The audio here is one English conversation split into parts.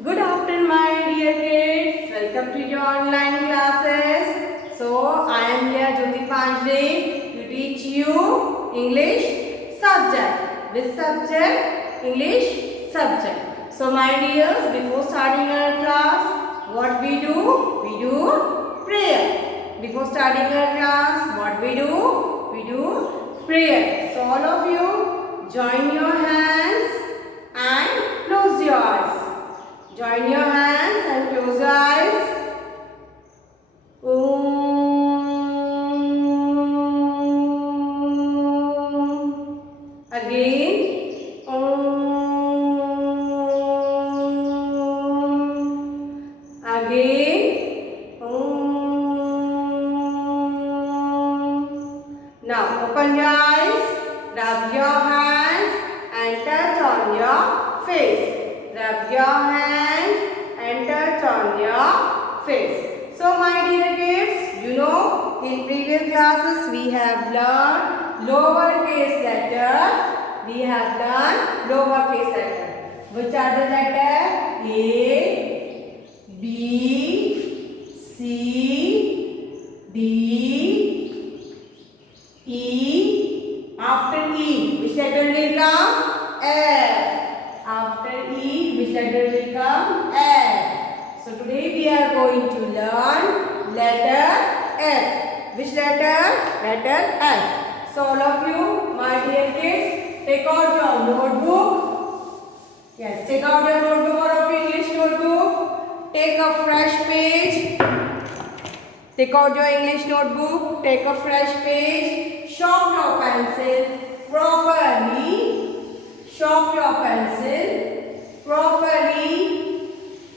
Good afternoon, my dear kids. Welcome to your online classes. So, I am here, Jyoti Panjre, to teach you English subject. Which subject? English subject. So, my dears, before starting our class, what we do? We do prayer. Before starting our class, what we do? We do prayer. So, all of you, join your hands and close your eyes. Join your hands and close your eyes. Again. Again. Now open your eyes, rub your hands and touch on your face. Rub your hands and touch on your face. So my dear kids, you know in previous classes we have learned lowercase letter. We have learned lowercase letter. Which are the letters? A, B, C, D, E. After E, which letter will come? F. After E, which letter will come? F. So today we are going to learn letter F. Which letter? Letter F. So all of you, my dear kids, take out your notebook. Yes, take out your notebook or of English notebook. Take a fresh page. Take out your English notebook. Take a fresh page. Sharpen your pencil properly. Sharpen your pencil properly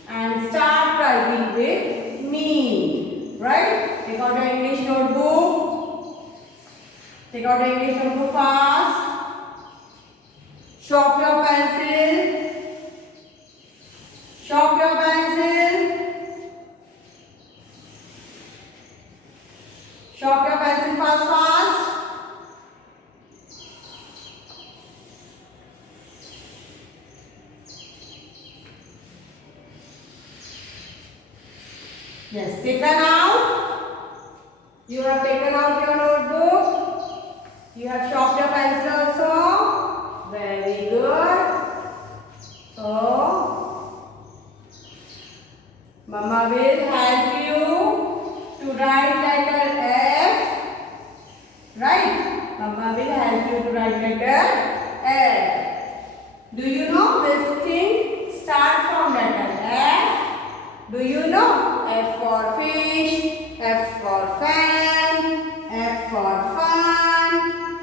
and start writing with me. Right? Take out your English notebook. Take out your English notebook fast. Sharpen your pencil. Sharpen your pencil. Sharpen your pencil fast. Yes, taken out. You have taken out your notebook. You have sharpened your pencil also. Very good. So, Mama will help you to write letter F. Right? Mama will help you to write letter F. Do you know this thing starts from letter F? Do you know? F for fish, F for fan, F for fun,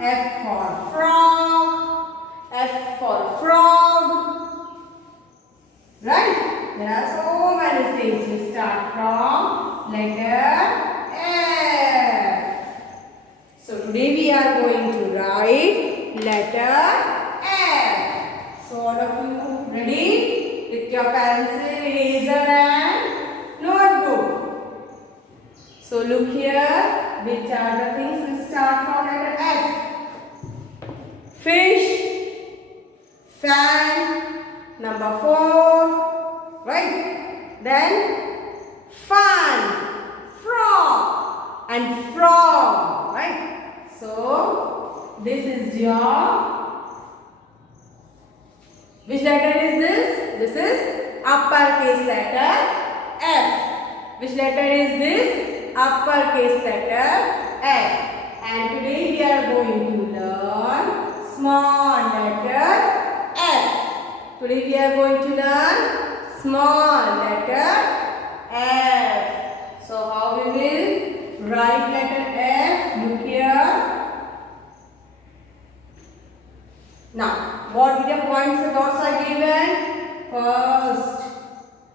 F for frog, F for frog. Right? There are so many things to start from letter F. So today we are going to write letter F. So all of you ready? With your pencil, eraser and notebook. So look here, which are the things we start from letter F? Fish, fan, number 4, right? Then fun, frog and frog, right? So this is your, which letter is this? This is uppercase letter F. Which letter is this? Uppercase letter F. And today we are going to learn small letter F. Today we are going to learn small letter F. So how we will write letter F? Look here. Now, what are the points and dots are given? First,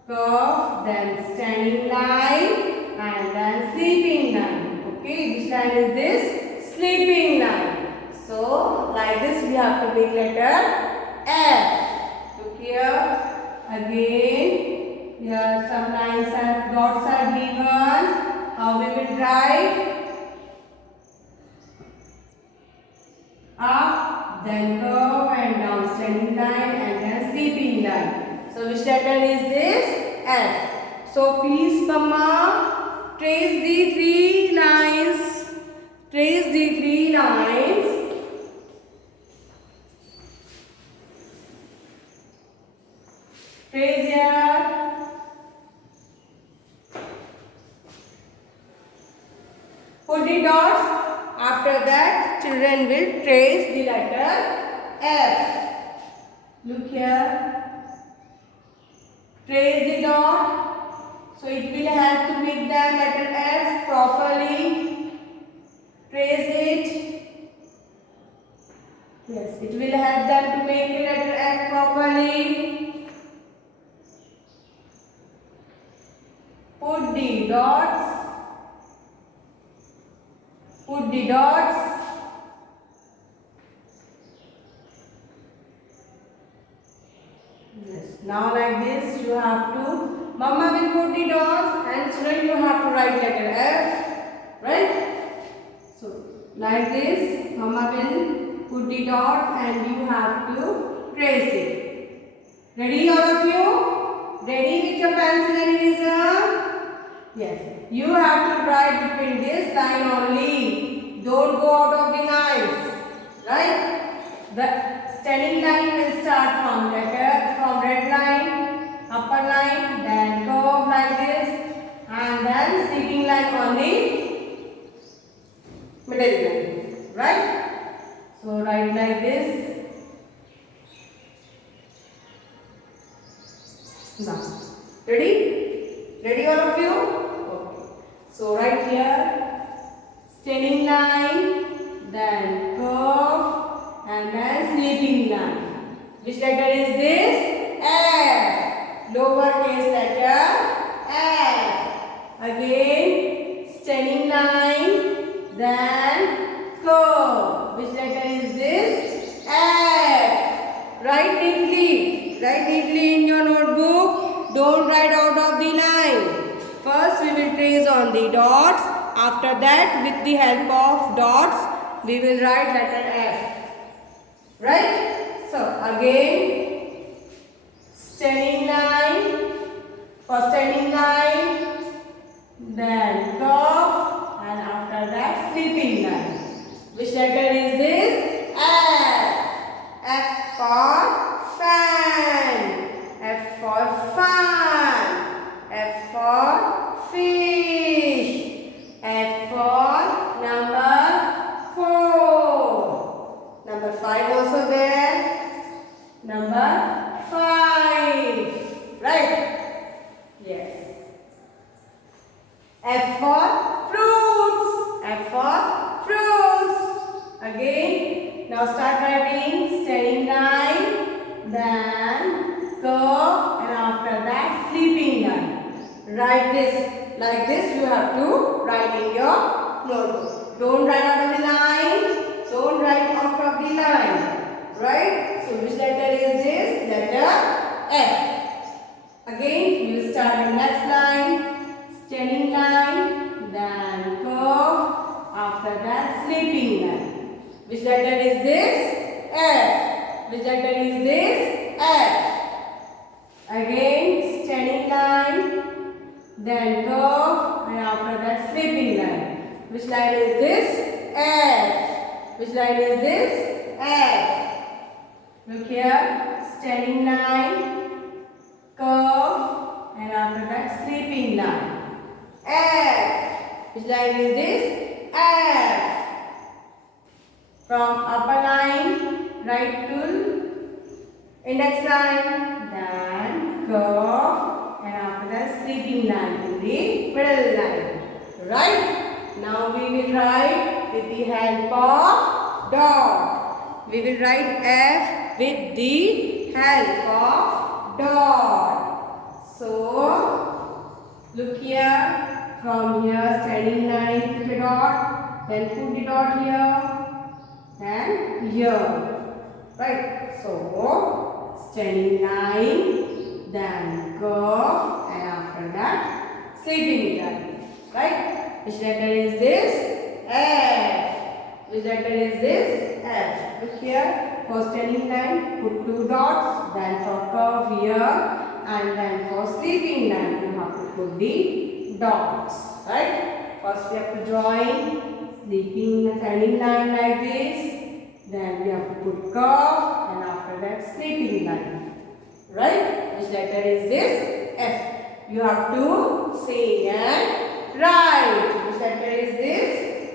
curve, then standing line, and then sleeping line. Okay, which line is this? Sleeping line. So, like this we have to make letter F. Look here. Again, here some lines and dots are given. How we will write? Up, then curve and down standing line and then sleeping line. So which letter is this? F. So please, Mama, trace the three lines. Trace the three lines. Trace here. Put the dots. After that, children will trace the letter F. Look here. Trace the dot. So it will help to make the letter F properly. Trace it. Yes, it will help them to make the letter F properly. Put the dots. Put the dots. Yes. Now like this you have to, Mama will put the dots and children you have to write letter F. Right? So like this Mama will put the dots and you have to trace it. Ready all of you? Ready with your pencil and eraser? Yes. You have to write between this line only. Don't go out of the lines. Right? The standing line will start from red line, upper line, then curve like this, and then sleeping line on the middle line. Right? So write like this. Now, ready? Ready all of you? Okay. So right here, standing line, then curve, and then sleeping line. Which letter is this? F. Lowercase letter F. Again, standing line, then curve. Which letter is this? F. Write neatly. Write neatly in your notebook. Don't write out of the line. First we will trace on the dots. After that, with the help of dots, we will write letter F. Right? So again, standing line. For standing line, then curve, and after that sleeping line. Which letter is this? F. F for fan. F for fan. F for fish. F for number 4. Number 5 also there. Number 5. Right? Yes. F for fruits. F for fruits. Again. Now start writing standing line, then curve, and after that sleeping line. Write this like this. You have to write in your notebook. Don't write out of the line. Don't write out of the line. Right? So which letter is this? Letter F. Again, we will start the next line. Standing line, then curve. After that, sleeping line. Which letter is this? F. Which letter is this? F. Again, standing line, then curve, and after that, sleeping line. Which line is this? F. Which line is this? F. Look here, standing line, curve, and after that, sleeping line. F. Which line is this? F. From upper line, right to index line, then curve, and after that sleeping line in the middle line. Right? Now we will write with the help of dot. We will write F with the help of dot. So look here, from here standing line put a dot, then put the dot here and here. Right? So standing line, then curve, and after that sleeping line. Right? Which letter is this? F. Which letter is this? F. Look here, for standing line put 2 dots, then for curve here and then for sleeping line you have to put the dots, right? First we have to join sleeping standing line like this, then we have to put curve, and after that sleeping line, right? Which letter is this? F. You have to say and write. Which letter is this?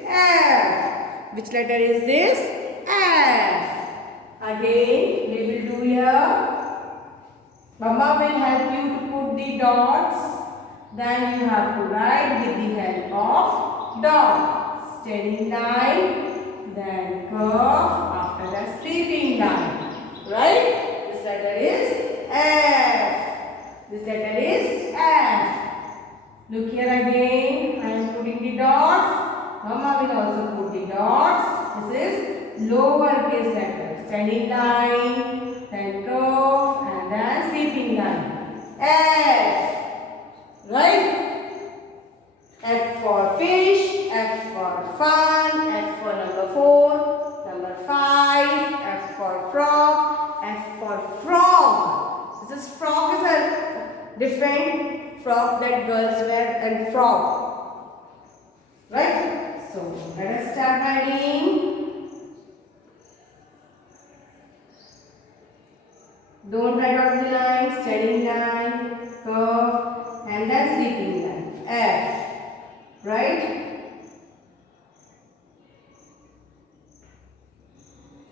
F. Which letter is this? F. Again, we will do here. Mama will help you to put the dots. Then you have to write with the help of dot. Steady line, then curve, after that sleeping line. Right? This letter is F. This letter is F. Look here again. I am putting the dots. Mama will also put the dots. This is lowercase letter. Standing line, then curve, and then sleeping line. F. Right? F for fish, F for fun, F for number 4, number 5, F for frog, F for frog. This is frog is a different frog that girls wear and frog. Right? So let us start writing. Don't write out the line, steady line, curve, and then sleeping line. F. Right?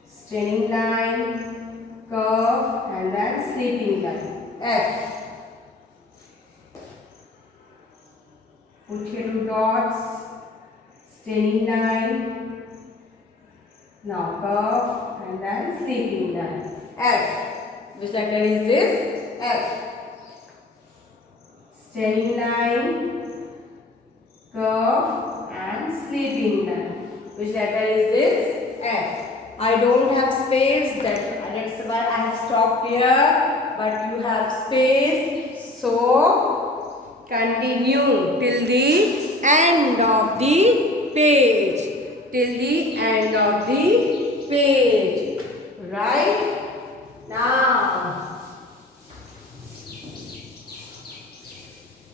Steady line, curve, and then sleeping line. F. Put here 2 dots. Steady line. Now curve, and then sleeping line. F. Which letter is this? F. Steady line, curve, and sleeping line. Which letter is this? F. I don't have space, that's why I have stopped here. But you have space, so continue till the end of the page. Till the end of the page. Right? Now,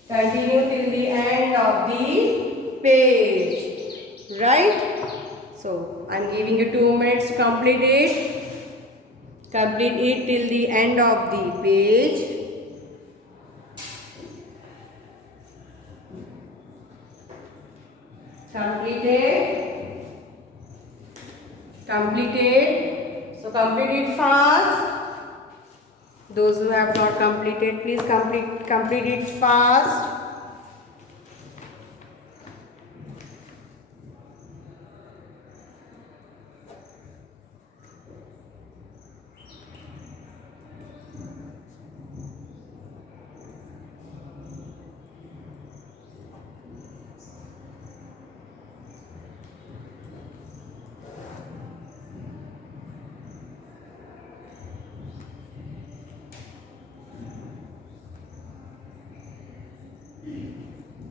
continue till the end of the page. Right? So, I am giving you 2 minutes to complete it. Complete it till the end of the page. Completed. Completed. So, complete it fast. Those who have not completed, please complete it fast.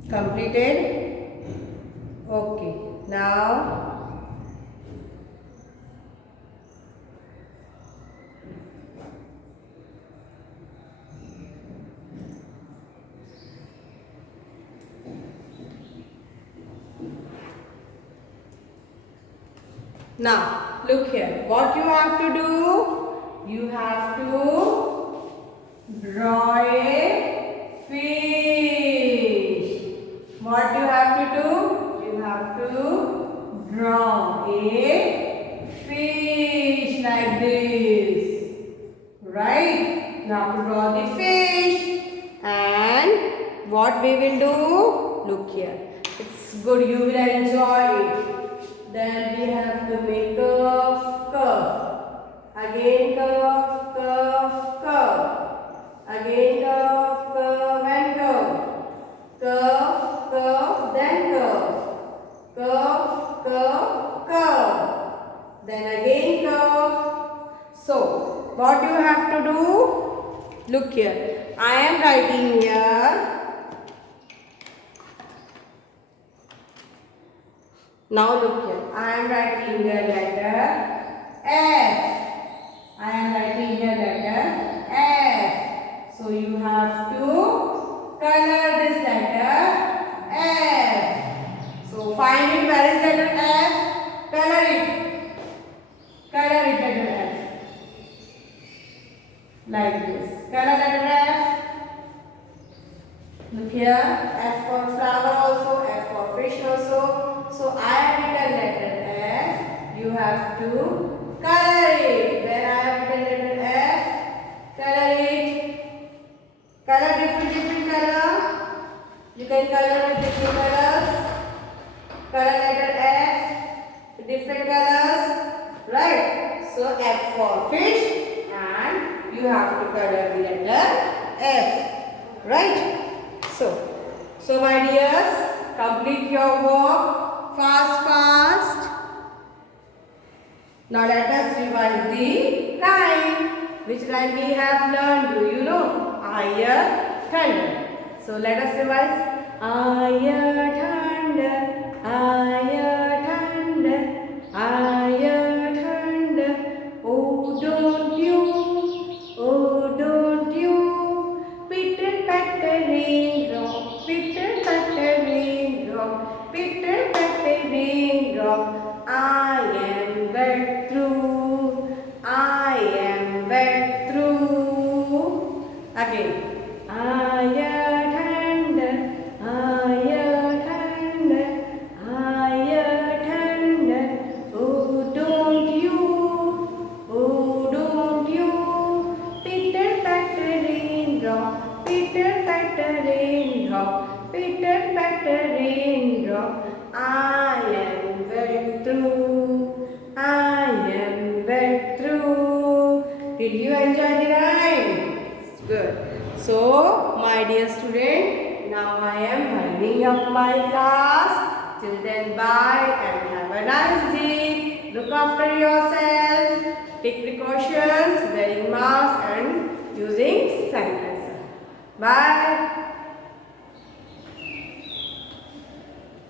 Completed? Okay. Now, look here. What you have to do? You have to draw a fish. What you have to do? You have to draw a fish like this. Right? You have to draw the fish. And what we will do? Look here. It's good. You will enjoy it. Then we have to make curve, curve. Again curve, curve, curve. Again curve, curve, and curve. Curve, curve, then curve. Curve, curve, curve. Then again curve. So, what you have to do? Look here. I am writing here. Now look here. I am writing the letter F. I am writing the letter F. So you have like this. Color letter F. Look here, F for flower also, F for fish also. So I have written letter F. You have to color it. Where I have written letter F, color it. Color different color. You can color with different colors. Color letter F, different colors. Right. So F for fish, and you have to color the letter F. Right. So my dears, complete your work fast. Now let us revise the rhyme. Which rhyme we have learned? Do you know? Iron, thunder. So let us revise. Iron, thunder, iron, thunder, iron, thunder. Oh, don't you, pitter patter raindrop, pitter patter raindrop, pitter patter raindrop. I am wet through, I am wet through. Again. Iron thunder, iron thunder, iron thunder. Oh, don't you, pitter patter raindrop, pitter patter raindrop, pitter patter raindrop. I am wet through, I am wet through. Did you enjoy the rhyme? Good. So, my dear student, now I am winding up my class. Till then, bye and have a nice day. Look after yourself. Take precautions, wearing mask and using sanitizer. Bye.